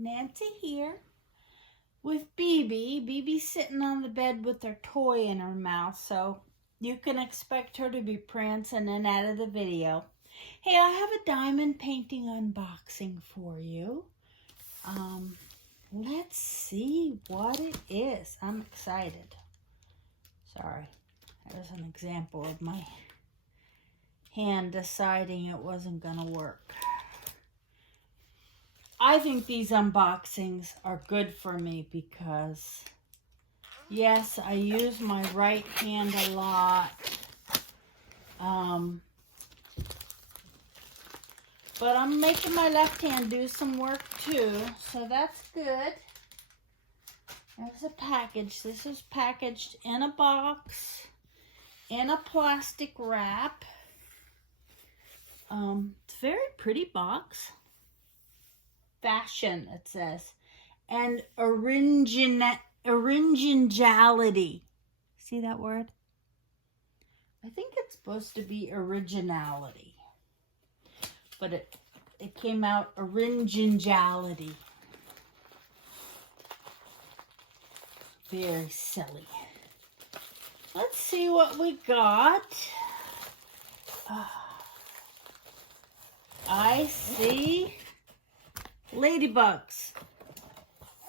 Nancy here with BB. BB's sitting on the bed with her toy in her mouth, so you can expect her to be prancing in and out of the video. Hey, I have a diamond painting unboxing for you. Let's see what it is. I'm excited. Sorry, that was an example of my hand deciding it wasn't gonna work. I think these unboxings are good for me because, yes, I use my right hand a lot. But I'm making my left hand do some work too, so that's good. There's a package. This is packaged in a box, in a plastic wrap. It's a very pretty box. Fashion, it says. And originality. See that word? I think it's supposed to be originality. But it came out originality. Very silly. Let's see what we got. I see ladybugs.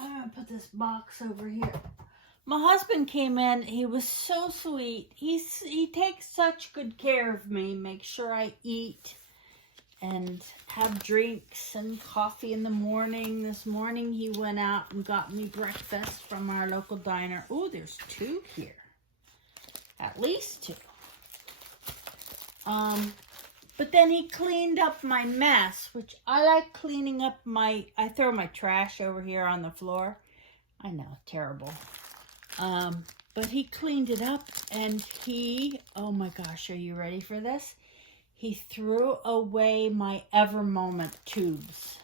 I'm gonna put this box over here. My husband came in. He was so sweet. He takes such good care of me. Makes sure I eat and have drinks and coffee in the morning. This morning he went out and got me breakfast from our local diner. Oh, there's two here. At least two. But then he cleaned up my mess, which I like cleaning up I throw my trash over here on the floor. I know, terrible. But he cleaned it up and oh my gosh, are you ready for this? He threw away my Ever Moment tubes.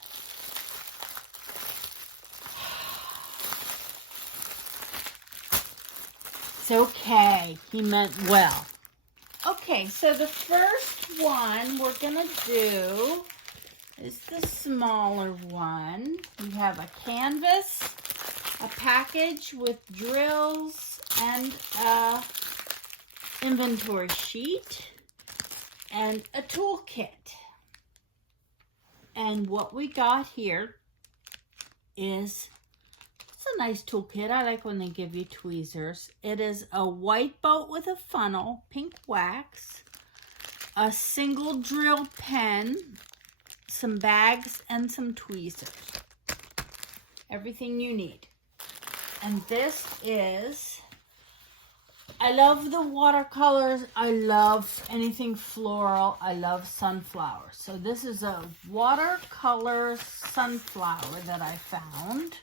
It's okay. He meant well. Okay, so the first one we're going to do is the smaller one. We have a canvas, a package with drills, and an inventory sheet, and a toolkit. And what we got here is, it's a nice toolkit. I like when they give you tweezers. It is a white boat with a funnel, pink wax, a single drill pen, some bags, and some tweezers. Everything you need. And this is, I love the watercolors. I love anything floral. I love sunflowers. So this is a watercolor sunflower that I found.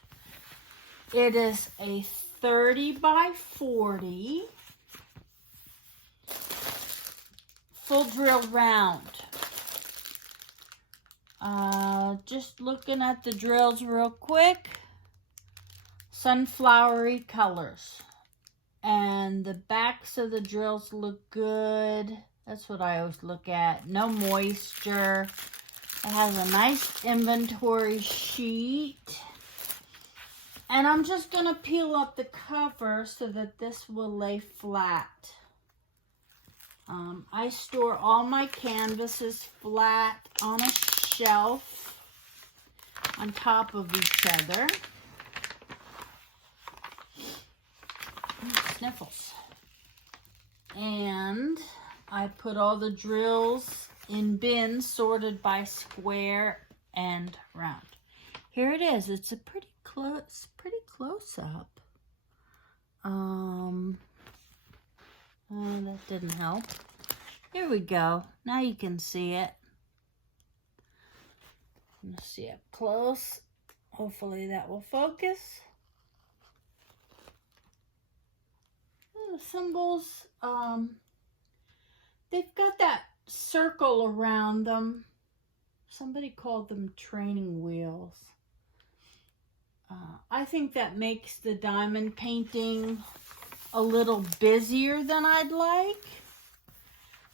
It is a 30 by 40 full drill round. Just looking at the drills real quick. Sunflowery colors. And the backs of the drills look good. That's what I always look at. No moisture. It has a nice inventory sheet. And I'm just going to peel up the cover so that this will lay flat. I store all my canvases flat on a shelf on top of each other. Sniffles. And I put all the drills in bins sorted by square and round. Here it is. It's a pretty close up. That didn't help. Here we go. Now you can see it. I'm gonna see up close. Hopefully that will focus. The symbols, they've got that circle around them. Somebody called them training wheels. I think that makes the diamond painting a little busier than I'd like.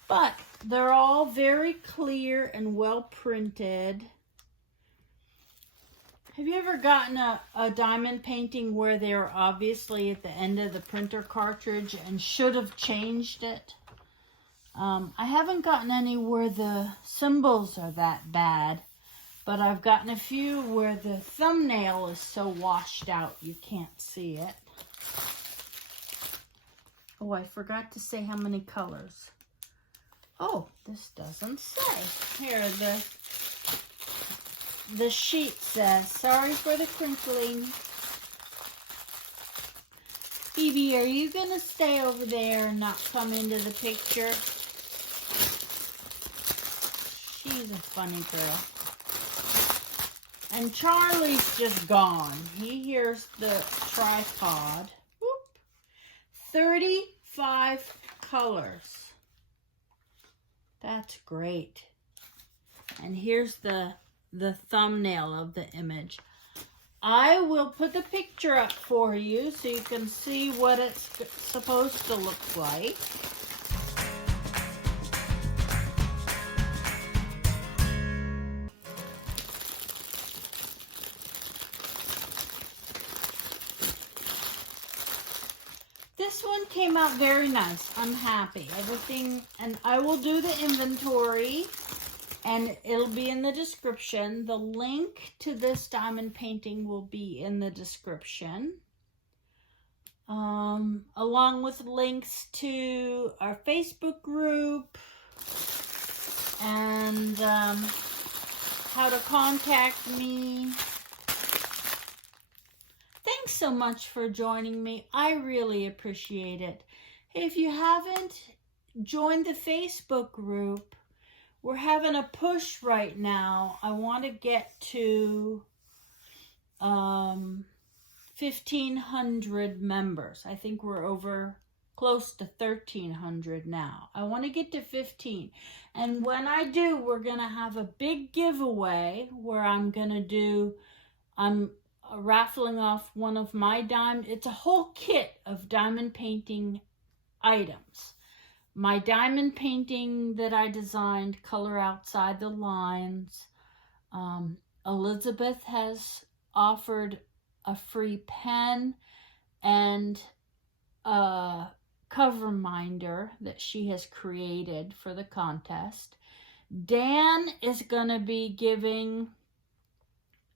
But they're all very clear and well printed. Have you ever gotten a diamond painting where they were obviously at the end of the printer cartridge and should have changed it? I haven't gotten any where the symbols are that bad, but I've gotten a few where the thumbnail is so washed out you can't see it. Oh, I forgot to say how many colors. Oh, this doesn't say. Here, the sheet says, sorry for the crinkling. Phoebe, are you going to stay over there and not come into the picture? She's a funny girl. And Charlie's just gone. He hears the tripod. Whoop. 35 colors. That's great. And here's the thumbnail of the image. I will put the picture up for you so you can see what it's supposed to look like. This one came out very nice. I'm happy. Everything, and I will do the inventory. And it'll be in the description. The link to this diamond painting will be in the description. Along with links to our Facebook group and how to contact me. Thanks so much for joining me. I really appreciate it. Hey, if you haven't joined the Facebook group, we're having a push right now. I want to get to 1,500 members. I think we're over close to 1,300 now. I want to get to 15. And when I do, we're going to have a big giveaway where I'm raffling off one of my it's a whole kit of diamond painting items. My diamond painting that I designed, Color Outside the Lines. Elizabeth has offered a free pen and a cover minder that she has created for the contest. Dan is going to be giving,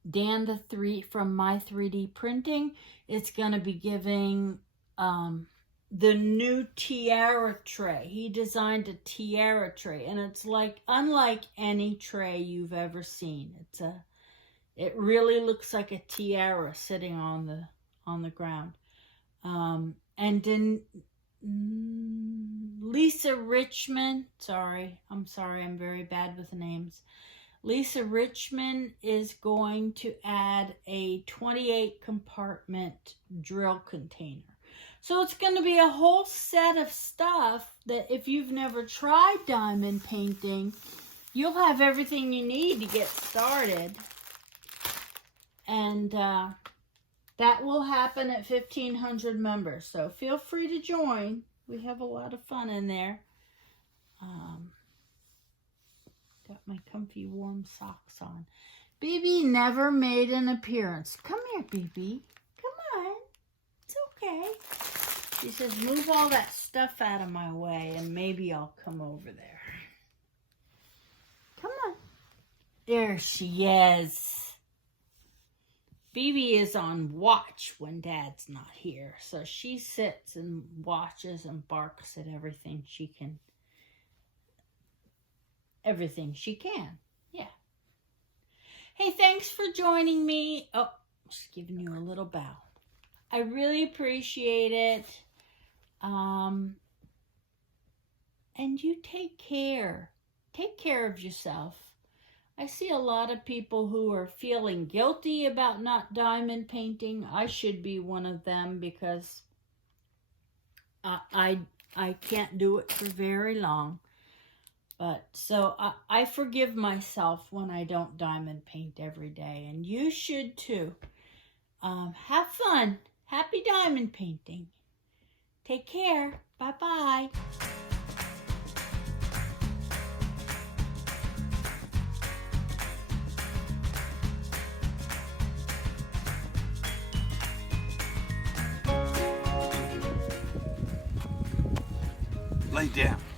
Dan from My 3D Printing, it's going to be giving the new tiara tray. He designed a tiara tray, and it's like unlike any tray you've ever seen. It really looks like a tiara sitting on the ground. And then Lisa Richmond, I'm very bad with names. Lisa Richmond is going to add a 28 compartment drill container. So it's going to be a whole set of stuff that if you've never tried diamond painting, you'll have everything you need to get started. And that will happen at 1,500 members. So feel free to join. We have a lot of fun in there. Got my comfy warm socks on. BB never made an appearance. Come here, BB. Come on. It's okay. She says, move all that stuff out of my way and maybe I'll come over there. Come on. There she is. BB is on watch when Dad's not here. So she sits and watches and barks at everything she can. Yeah. Hey, thanks for joining me. Oh, just giving you a little bow. I really appreciate it. And you take care. Take care of yourself. I see a lot of people who are feeling guilty about not diamond painting. I should be one of them because I can't do it for very long. But so I forgive myself when I don't diamond paint every day, and you should too. Have fun. Happy diamond painting. Take care. Bye-bye. Lay down.